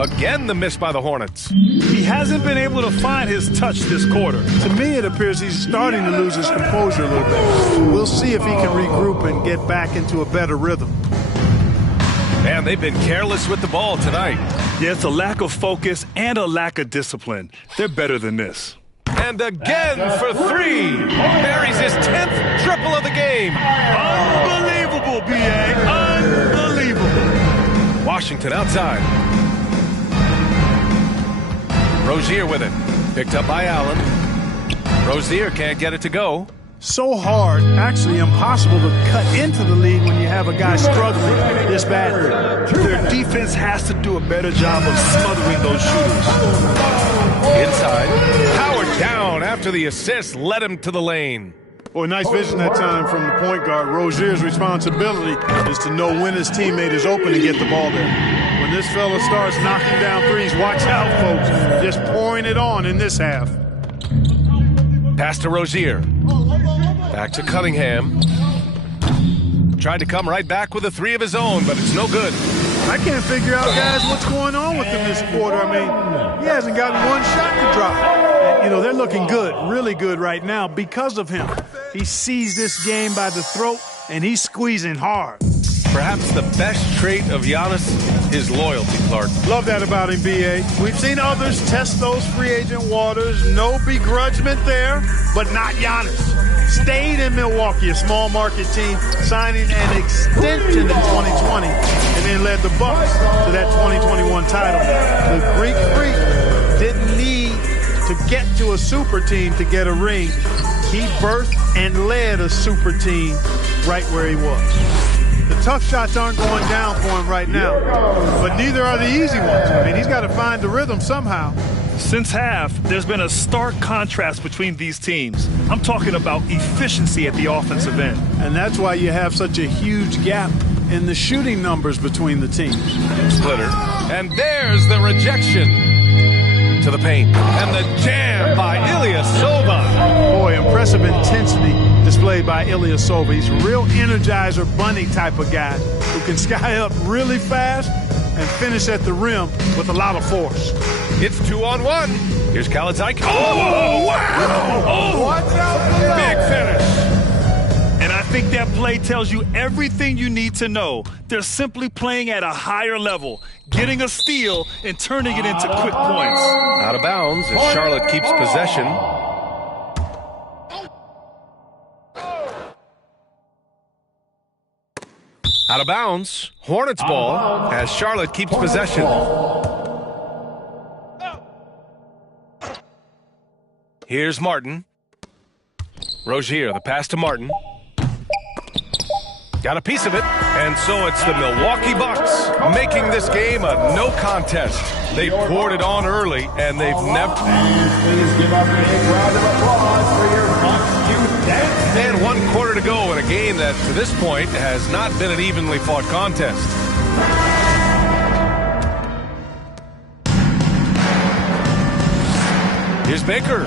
Again, the miss by the Hornets. He hasn't been able to find his touch this quarter. To me, it appears he's starting to lose his composure a little bit. We'll see if he can regroup and get back into a better rhythm. Man, they've been careless with the ball tonight. Yeah, it's a lack of focus and a lack of discipline. They're better than this. And again for three. Buries his 10th triple of the game. Unbelievable, B.A. Unbelievable. Washington outside. Rozier with it. Picked up by Allen. Rozier can't get it to go. So hard, actually impossible to cut into the lead when you have a guy struggling this badly. Their defense has to do a better job of smothering those shooters. Inside. Powered down after the assist led him to the lane. Boy, nice vision that time from the point guard. Rozier's responsibility is to know when his teammate is open and get the ball there. When this fella starts knocking down threes, watch out, folks. Just pouring it on in this half. Pass to Rozier. Back to Cunningham. Tried to come right back with a three of his own, but it's no good. I can't figure out, guys, what's going on with him this quarter. I mean, he hasn't gotten one shot to drop. And, you know, they're looking good, really good right now because of him. He sees this game by the throat, and he's squeezing hard. Perhaps the best trait of Giannis, his loyalty, Clark. Love that about him, B.A. We've seen others test those free agent waters. No begrudgment there, but not Giannis. Stayed in Milwaukee, a small market team, signing an extension in 2020, and then led the Bucks to that 2021 title. The Greek Freak didn't need to get to a super team to get a ring. He birthed and led a super team right where he was. The tough shots aren't going down for him right now, but neither are the easy ones. I mean, he's got to find the rhythm somehow. Since half, there's been a stark contrast between these teams. I'm talking about efficiency at the offensive end. And that's why you have such a huge gap in the shooting numbers between the teams. Splitter. And there's the rejection to the paint. And the jam by Ilyasova. Boy, impressive intensity displayed by Ilyasova. He's a real Energizer Bunny type of guy who can sky up really fast and finish at the rim with a lot of force. It's 2-on-1. Here's Kalitzak. Oh, wow! Oh, watch out! Big finish. And I think that play tells you everything you need to know. They're simply playing at a higher level, getting a steal and turning it into quick points. Out of bounds as Charlotte keeps possession. Out of bounds. Hornets ball as Charlotte keeps possession. Here's Martin. Rozier, the pass to Martin. Got a piece of it, and so it's the Milwaukee Bucks making this game a no contest. They poured it on early, and they've never... Please give up a big round of applause for your Bucks youth dance. And 1 quarter to go in a game that, to this point, has not been an evenly fought contest. Here's Baker.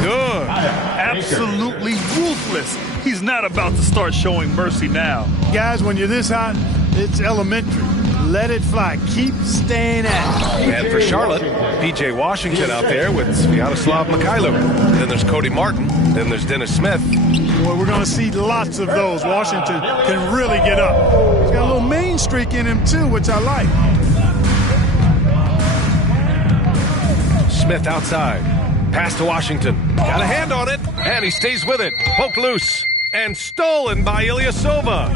Good. Absolutely ruthless. He's not about to start showing mercy now. Guys, when you're this hot, it's elementary. Let it fly. Keep staying at it. And for Charlotte, P.J. Washington out there with Sviatoslav Mikhailuk. Then there's Cody Martin. Then there's Dennis Smith. Boy, we're going to see lots of those. Washington can really get up. He's got a little mean streak in him, too, which I like. Smith outside. Pass to Washington. Got a hand on it, and he stays with it. Poked loose and stolen by Ilyasova.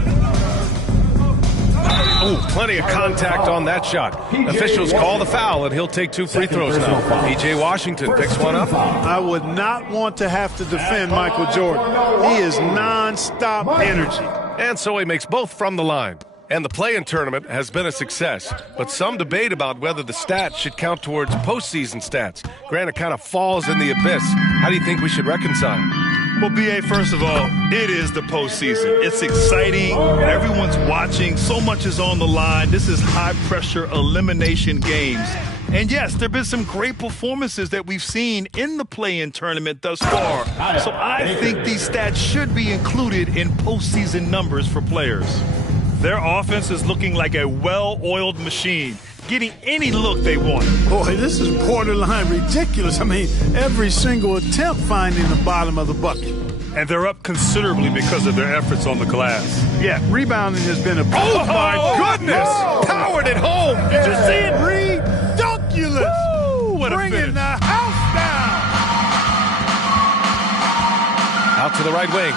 Ooh, plenty of contact on that shot. Officials call the foul, and he'll take 2 free throws now. P.J. Washington picks one up. I would not want to have to defend Michael Jordan. He is nonstop energy. And so he makes both from the line. And the play-in tournament has been a success, but some debate about whether the stats should count towards postseason stats. Grant, it kind of falls in the abyss. How do you think we should reconcile? Well, B.A., first of all, it is the postseason. It's exciting. Everyone's watching. So much is on the line. This is high-pressure elimination games. And, yes, there have been some great performances that we've seen in the play-in tournament thus far. So I think these stats should be included in postseason numbers for players. Their offense is looking like a well-oiled machine, getting any look they want. Boy, this is borderline ridiculous. I mean, every single attempt finding the bottom of the bucket. And they're up considerably because of their efforts on the glass. Yeah, rebounding has been a... Oh, my goodness! Powered it home! Did you see it? Redunculous! Woo, what a Bringing finish. the house down! Out to the right wing.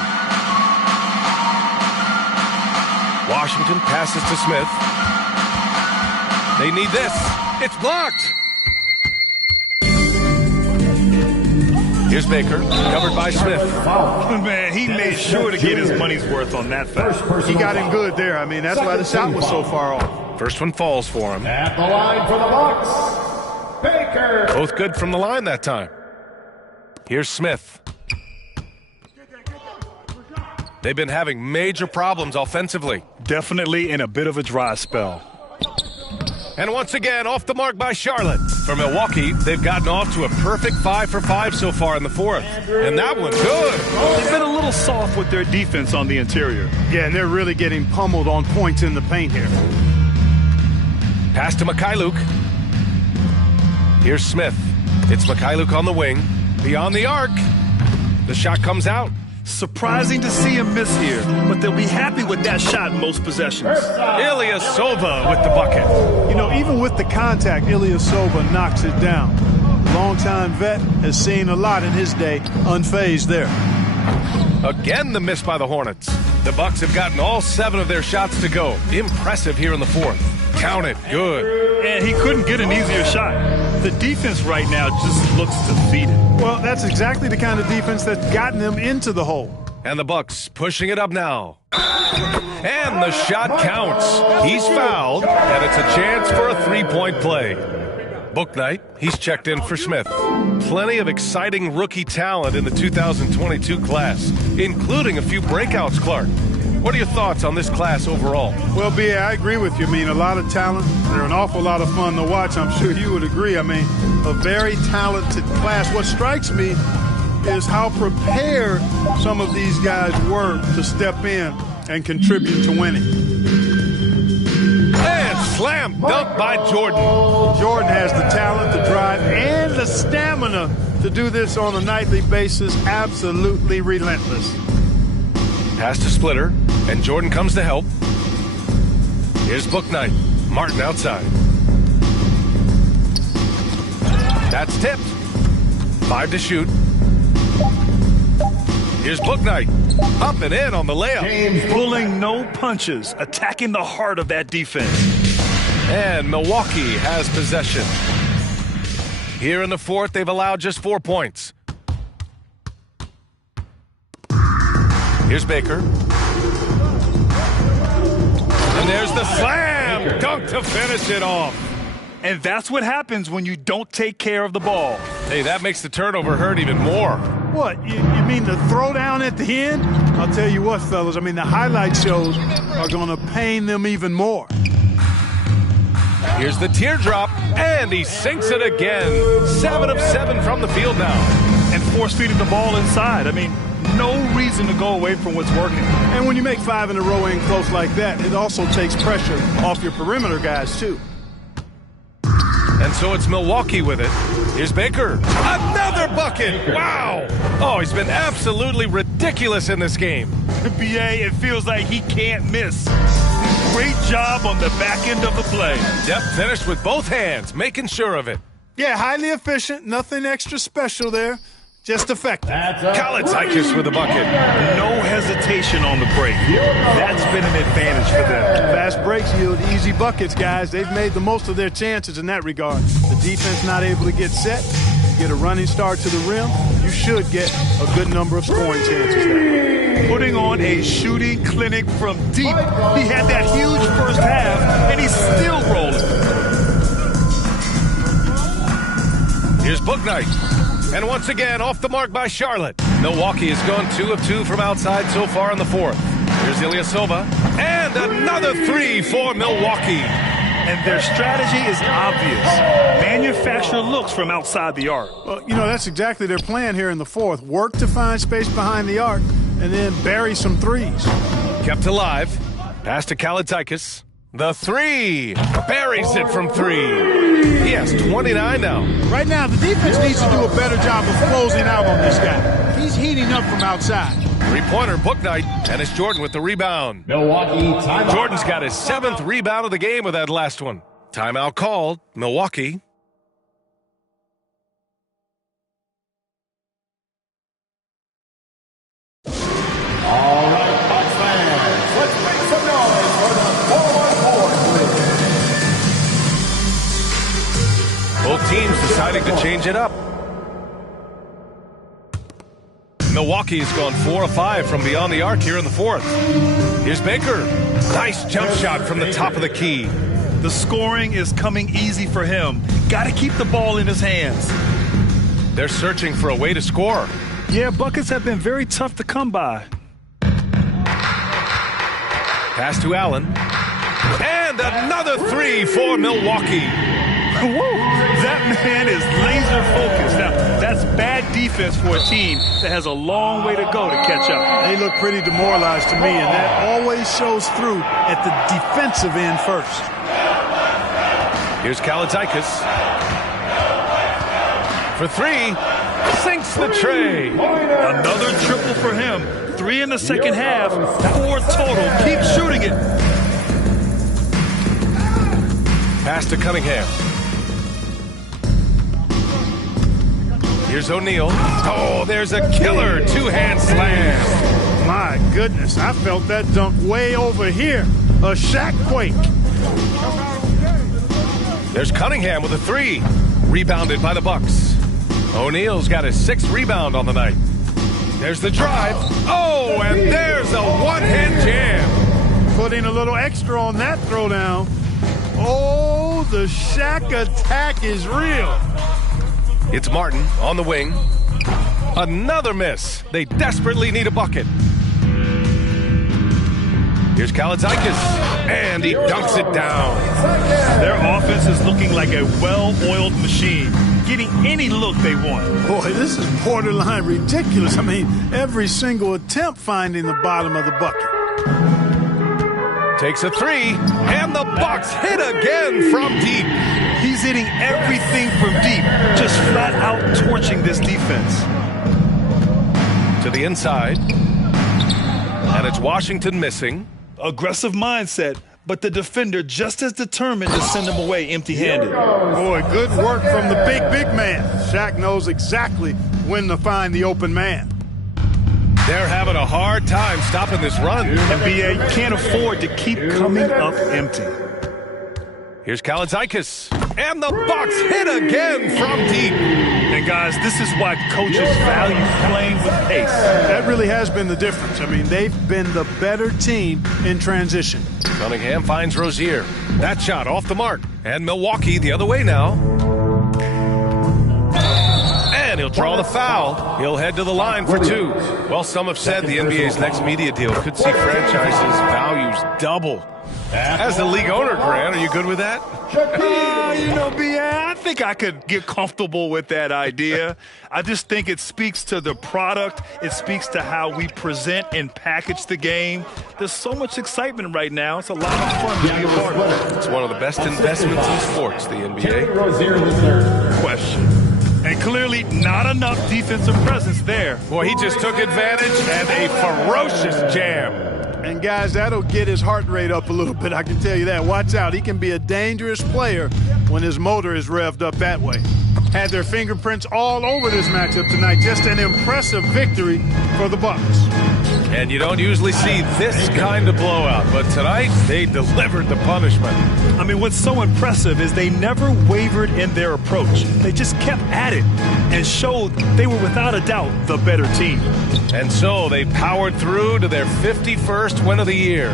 Washington passes to Smith. They need this. It's blocked. Here's Baker, covered by Smith. Man, he made sure to get his money's worth on that foul. He got him good there. I mean, that's why the shot was so far off. First one falls for him. At the line for the Bucks, Baker. Both good from the line that time. Here's Smith. They've been having major problems offensively. Definitely in a bit of a dry spell. And once again, off the mark by Charlotte. For Milwaukee, they've gotten off to a perfect 5 for 5 so far in the fourth. And that one, good. They've been a little soft with their defense on the interior. Yeah, and they're really getting pummeled on points in the paint here. Pass to Mikhailuk. Here's Smith. It's Mikhailuk on the wing. Beyond the arc. The shot comes out. Surprising to see him miss here, but they'll be happy with that shot most possessions. Ilyasova with the bucket. You know, even with the contact, Ilyasova knocks it down. Longtime vet has seen a lot in his day, unfazed there. Again, the miss by the Hornets. The Bucks have gotten all 7 of their shots to go. Impressive here in the fourth. Count it. Good. And he couldn't get an easier shot. The defense right now just looks defeated. Well, that's exactly the kind of defense that's gotten them into the hole. And the Bucks pushing it up now. And the shot counts. He's fouled, and it's a chance for a 3-point play. Bouknight, he's checked in for Smith. Plenty of exciting rookie talent in the 2022 class, including a few breakouts, Clark. What are your thoughts on this class overall? Well, B.A., I agree with you. I mean, a lot of talent. They're an awful lot of fun to watch. I'm sure you would agree. I mean, a very talented class. What strikes me is how prepared some of these guys were to step in and contribute to winning. And slam dunk by Jordan. Jordan has the talent, the drive, and the stamina to do this on a nightly basis. Absolutely relentless. Pass to Splitter, and Jordan comes to help. Here's Bouknight. Martin outside. That's tipped. 5 to shoot. Here's Bouknight. Up and in on the layup. Pulling no punches, attacking the heart of that defense. And Milwaukee has possession. Here in the fourth, they've allowed just 4 points. Here's Baker. And there's the slam dunk to finish it off. And that's what happens when you don't take care of the ball. Hey, that makes the turnover hurt even more. What, you mean the throwdown at the end? I'll tell you what, fellas, I mean, the highlight shows are going to pain them even more. Here's the teardrop, and he sinks it again. 7 of 7 from the field now. And force-feeding the ball inside. I mean, no reason to go away from what's working. And when you make 5 in a row in close like that, it also takes pressure off your perimeter guys, too. And so it's Milwaukee with it. Here's Baker. Another bucket. Wow. Oh, he's been absolutely ridiculous in this game. BA, it feels like he can't miss. Great job on the back end of the play. Yep, finished with both hands, making sure of it. Yeah, highly efficient. Nothing extra special there. Just effective. Kalaitzakis with a bucket. No hesitation on the break. That's been an advantage for them. Fast breaks yield easy buckets, guys. They've made the most of their chances in that regard. The defense not able to get set, get a running start to the rim. You should get a good number of scoring chances there. Putting on a shooting clinic from deep. He had that huge first half, and he's still rolling. Here's Bouknight. And once again, off the mark by Charlotte. Milwaukee has gone 2 of 2 from outside so far in the fourth. Here's Ilyasova. And another 3 for Milwaukee. And their strategy is obvious. Manufacture looks from outside the arc. Well, you know, that's exactly their plan here in the fourth. Work to find space behind the arc and then bury some threes. Kept alive. Pass to Kalaitzakis. The 3. Buries it from 3. He has 29 now. Right now, the defense needs to do a better job of closing out on this guy. He's heating up from outside. 3-pointer, Bouknight, and it's Jordan with the rebound. Milwaukee timeout. Jordan's got his 7th rebound of the game with that last one. Timeout called. Milwaukee. All right, Bucks fans, let's make some noise for the 4-on-4 Both teams deciding to change it up. Milwaukee has gone 4 of 5 from beyond the arc here in the fourth. Here's Baker. Nice jump shot from the top of the key. The scoring is coming easy for him. Got to keep the ball in his hands. They're searching for a way to score. Yeah, buckets have been very tough to come by. Pass to Allen. And another 3 for Milwaukee. Whoa, that man is laser focused. Now, that's bad defense for a team that has a long way to go to catch up. They look pretty demoralized to me, and that always shows through at the defensive end first. Here's Kalaitzakis. For 3, sinks the tray. Another triple for him. 3 in the second half, 4 total. Keep shooting it. Pass to Cunningham. Here's O'Neal. Oh, there's a killer 2-hand slam. My goodness, I felt that dunk way over here. A Shaq quake. There's Cunningham with a 3. Rebounded by the Bucks. O'Neal's got his 6th rebound on the night. There's the drive. Oh, and there's a one-hand jam. Putting a little extra on that throwdown. Oh, the Shaq attack is real. It's Martin on the wing. Another miss. They desperately need a bucket. Here's Kalaitzakis, and he dunks it down. Their offense is looking like a well-oiled machine, getting any look they want. Boy, this is borderline ridiculous. I mean, every single attempt finding the bottom of the bucket. Takes a 3, and the Bucks hit again from deep. He's hitting everything from deep, just flat out torching this defense. To the inside, and it's Washington missing. Aggressive mindset, but the defender just as determined to send him away empty-handed. Boy, good work from the big man. Shaq knows exactly when to find the open man. They're having a hard time stopping this run. NBA can't afford to keep coming up empty. Here's Kalaitzakis, and the Bucks hit again from deep. And guys, this is why coaches value playing with pace. That really has been the difference. I mean, they've been the better team in transition. Cunningham finds Rozier. That shot off the mark. And Milwaukee the other way now. And he'll draw the foul. He'll head to the line for two. Well, some have said the NBA's next media deal could see franchises' values double. As the league owner, Grant, are you good with that? I think I could get comfortable with that idea. I just think it speaks to the product. It speaks to how we present and package the game. There's so much excitement right now. It's a lot of fun to be a part of. It's one of the best investments in sports, the NBA. Question. And clearly not enough defensive presence there. Boy, he just took advantage and a ferocious jam. And, guys, that'll get his heart rate up a little bit, I can tell you that. Watch out. He can be a dangerous player when his motor is revved up that way. Had their fingerprints all over this matchup tonight. Just an impressive victory for the Bucks. And you don't usually see this kind of blowout, but tonight they delivered the punishment. I mean, what's so impressive is they never wavered in their approach. They just kept at it and showed they were without a doubt the better team. And so they powered through to their 51st win of the year.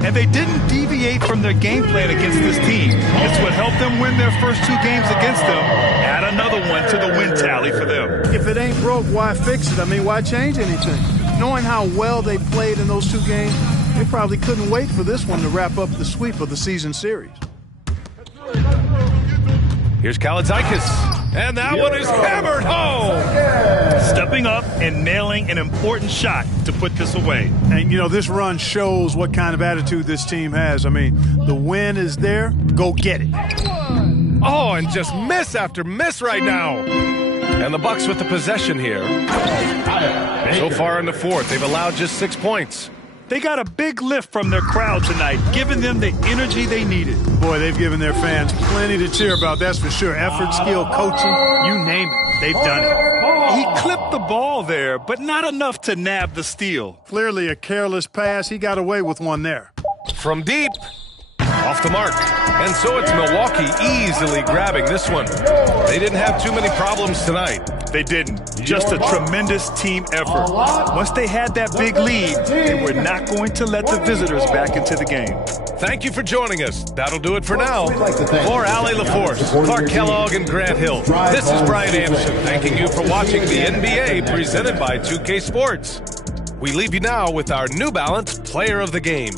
And they didn't deviate from their game plan against this team. It's what helped them win their first two games against them. Add another one to the win tally for them. If it ain't broke, why fix it? I mean, why change anything? Knowing how well they played in those two games, they probably couldn't wait for this one to wrap up the sweep of the season series. Here's Kalaitzakis, and that one is hammered home. Stepping up and nailing an important shot to put this away. And, this run shows what kind of attitude this team has. I mean, the win is there. Go get it. Oh, and just miss after miss right now. And the Bucks with the possession here. So far in the fourth, they've allowed just 6 points. They got a big lift from their crowd tonight, giving them the energy they needed. Boy, they've given their fans plenty to cheer about, that's for sure. Effort, skill, coaching, you name it, they've done it. He clipped the ball there, but not enough to nab the steal. Clearly a careless pass. He got away with one there. From deep. Off the mark. And so it's Milwaukee easily grabbing this one. They didn't have too many problems tonight. They didn't. Just a tremendous team effort. Once they had that big lead, they were not going to let the visitors back into the game. Thank you for joining us. That'll do it for now. For Allie LaForce, Clark Kellogg, and Grant Hill, this is Brian Anderson thanking you for watching the NBA presented by 2K Sports. We leave you now with our New Balance Player of the Game.